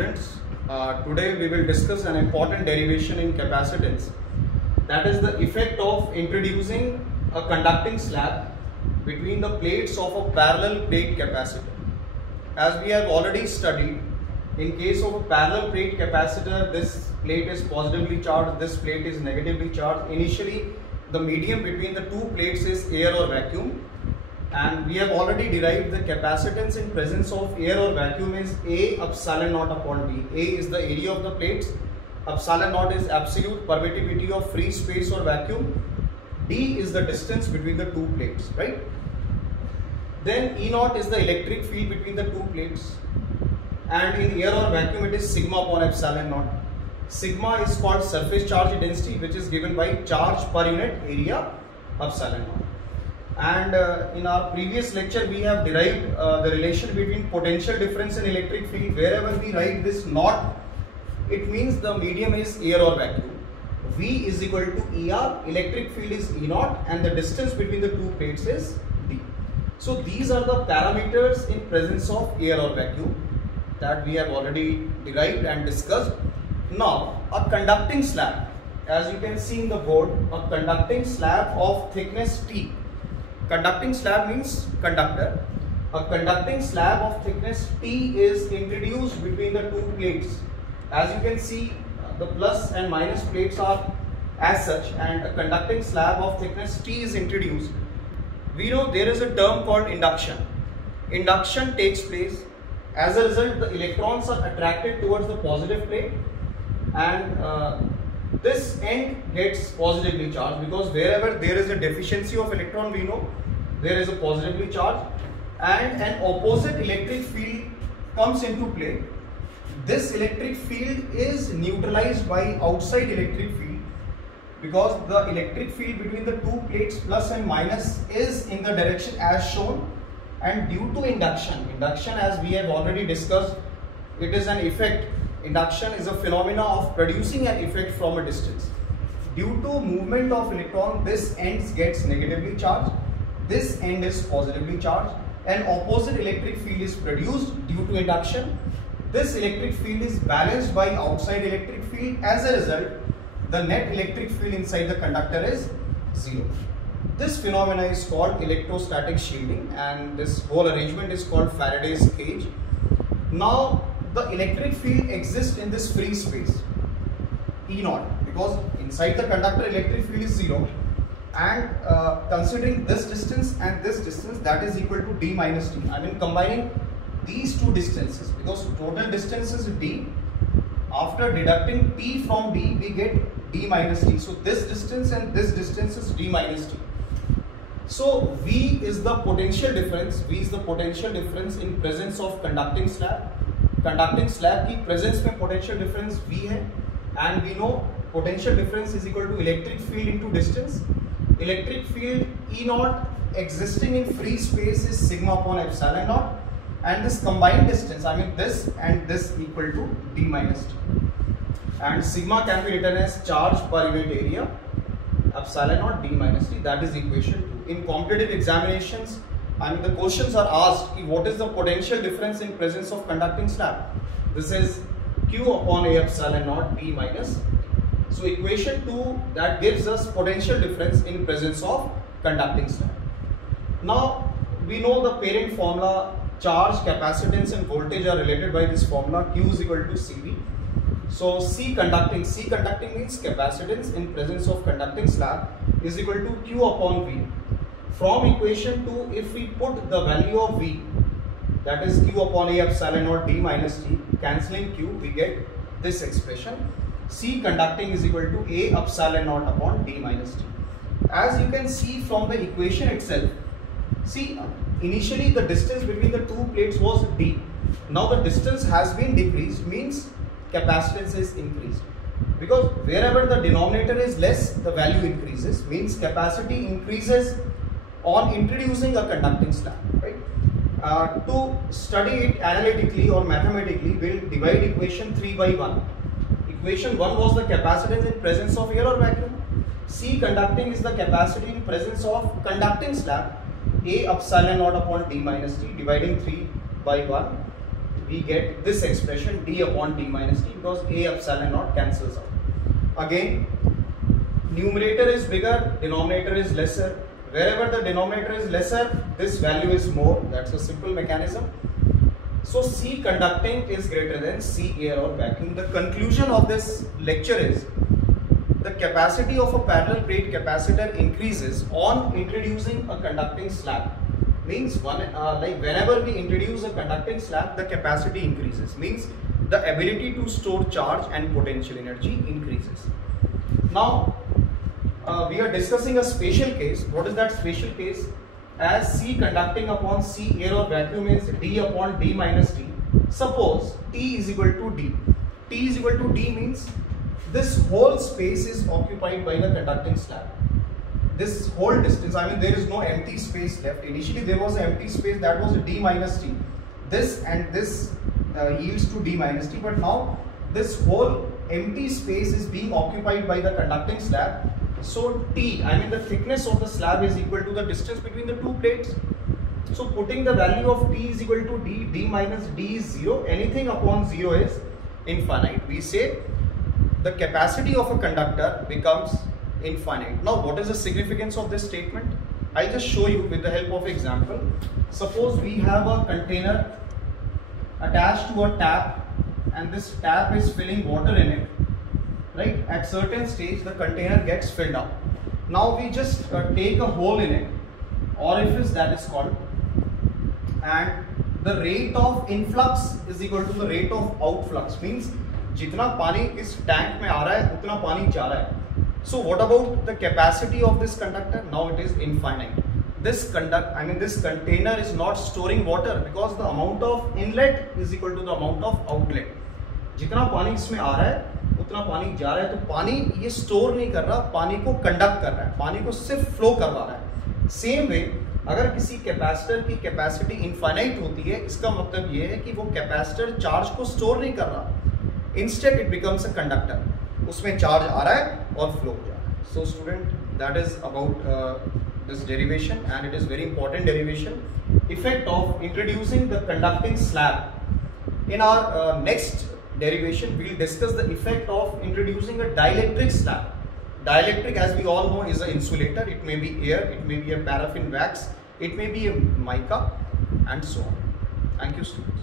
Friends, today we will discuss an important derivation in capacitance, that is the effect of introducing a conducting slab between the plates of a parallel plate capacitor. As we have already studied, in case of a parallel plate capacitor, this plate is positively charged, this plate is negatively charged. Initially, the medium between the two plates is air or vacuum, and we have already derived the capacitance in presence of air or vacuum is A epsilon naught upon D. A is the area of the plates, epsilon naught is absolute permittivity of free space or vacuum, D is the distance between the two plates, right? Then E naught is the electric field between the two plates, and in air or vacuum it is sigma upon epsilon naught. Sigma is called surface charge density, which is given by charge per unit area epsilon naught. And in our previous lecture we have derived the relation between potential difference in electric field. Wherever we write this naught, it means the medium is air or vacuum. V is equal to ER, electric field is E naught, and the distance between the two plates is D. So these are the parameters in presence of air or vacuum that we have already derived and discussed. Now a conducting slab, as you can see in the board, a conducting slab of thickness T. Conducting slab means conductor. A conducting slab of thickness T is introduced between the two plates. As you can see, the plus and minus plates are as such, and a conducting slab of thickness T is introduced. We know there is a term called induction. Induction takes place. As a result, the electrons are attracted towards the positive plate, and this end gets positively charged, because wherever there is a deficiency of electron, we know there is a positively charged, and an opposite electric field comes into play. This electric field is neutralized by outside electric field, because the electric field between the two plates plus and minus is in the direction as shown, and due to induction as we have already discussed, it is an effect. Induction is a phenomena of producing an effect from a distance. Due to movement of electron, this end gets negatively charged, this end is positively charged, and opposite electric field is produced due to induction. This electric field is balanced by outside electric field. As a result, the net electric field inside the conductor is zero. This phenomena is called electrostatic shielding, and this whole arrangement is called Faraday's cage. Now the electric field exists in this free space E naught, because inside the conductor electric field is zero, and considering this distance and this distance, that is equal to D minus T. I mean combining these two distances, because total distance is D. After deducting T from D, we get D minus T. So this distance and this distance is D minus T. So V is the potential difference. V is the potential difference in presence of conducting slab. Conducting slab की presence में potential difference V है, and we know potential difference is equal to electric field into distance. Electric field E naught existing in free space is sigma upon epsilon naught, and this combined distance, I mean this and this, equal to D minus T, and sigma can be written as charge per unit area epsilon naught D minus T. That is equation 2. In competitive examinations, I mean the questions are asked, what is the potential difference in presence of conducting slab? This is Q upon A epsilon naught D minus. So equation 2, that gives us potential difference in presence of conducting slab. Now we know the parent formula, charge, capacitance and voltage are related by this formula. Q is equal to CV. So C conducting means capacitance in presence of conducting slab is equal to Q upon V. From equation 2, if we put the value of V, that is Q upon A epsilon naught D minus T, cancelling Q, we get this expression. C conducting is equal to A epsilon naught upon D minus T. As you can see from the equation itself, see, initially the distance between the two plates was D. Now the distance has been decreased, means capacitance is increased. Because wherever the denominator is less, the value increases, means capacity increases on introducing a conducting slab, right? To study it analytically or mathematically, we'll divide equation 3 by 1. Equation 1 was the capacitance in presence of air or vacuum. C conducting is the capacity in presence of conducting slab, A epsilon naught upon D minus T, dividing 3 by 1. we get this expression d upon d minus t, because a epsilon naught cancels out. Again, numerator is bigger, denominator is lesser. Wherever the denominator is lesser, this value is more. That's a simple mechanism. So C conducting is greater than C air or vacuum. The conclusion of this lecture is the capacity of a parallel plate capacitor increases on introducing a conducting slab. Means whenever we introduce a conducting slab, the capacity increases. Means the ability to store charge and potential energy increases. Now we are discussing a special case. What is that special case? As C conducting upon C air or vacuum is d upon d minus t. Suppose T is equal to d. T is equal to d means this whole space is occupied by the conducting slab. This whole distance, I mean there is no empty space left. Initially there was an empty space, that was d minus t. This and this yields to d minus t, but now this whole empty space is being occupied by the conducting slab. So T, I mean the thickness of the slab is equal to the distance between the two plates. So putting the value of T is equal to D, D minus D is 0, anything upon 0 is infinite. We say the capacity of a conductor becomes infinite. Now what is the significance of this statement? I'll just show you with the help of example. Suppose we have a container attached to a tap and this tap is filling water in it. Right? At certain stage the container gets filled up. Now we just take a hole in it, orifice that is called, and the rate of influx is equal to the rate of outflux. Means जितना पानी इस tank में आ रहा है उतना पानी जा रहा है. So what about the capacity of this conductor? Now it is infinite. This container is not storing water because the amount of inlet is equal to the amount of outlet. जितना पानी इसमें आ रहा है उतना पानी जा रहा है, तो पानी ये स्टोर नहीं कर रहा, पानी को कंडक्ट कर रहा है, पानी को सिर्फ फ्लो करवा रहा है. सेम वे अगर किसी कैपेसिटर की कैपेसिटी इनफाइनाइट होती है, इसका मतलब ये है कि वो कैपेसिटर चार्ज को स्टोर नहीं कर रहा, instead it becomes a conductor. उसमें चार्ज आ रहा है और फ्लो हो जा रहा है. So student, that is about this derivation, and it is very important derivation, effect of introducing the conducting slab. In our next derivation we will discuss the effect of introducing a dielectric slab. Dielectric, as we all know, is an insulator. It may be air, it may be a paraffin wax, it may be a mica, and so on. Thank you, students.